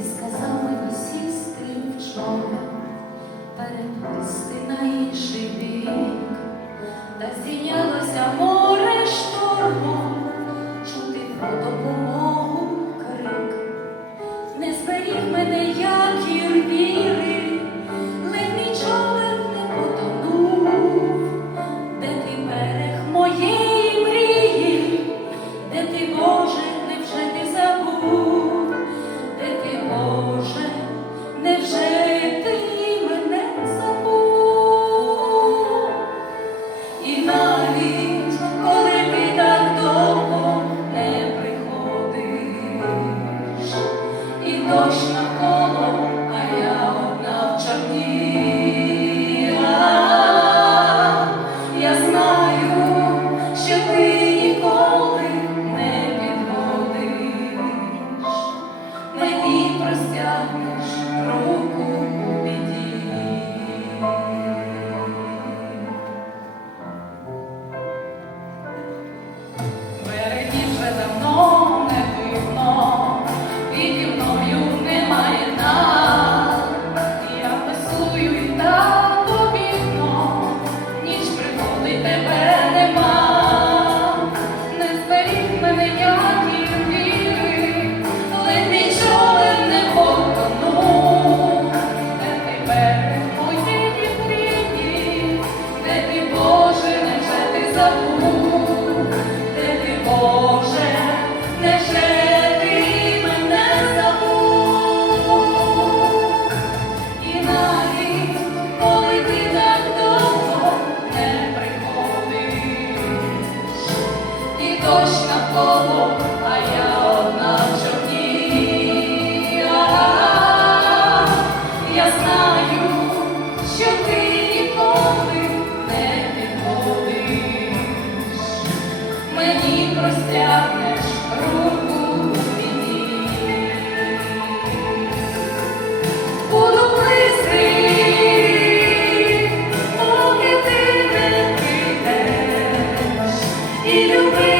і сказав мені сісти вчора, перенести на інший бік. дощ. When we are дощ навколо, а я одна в. Я знаю, що ти ніколи не підходиш, мені простягнеш руку війні. Буду близький, поки ти не підеш і люби.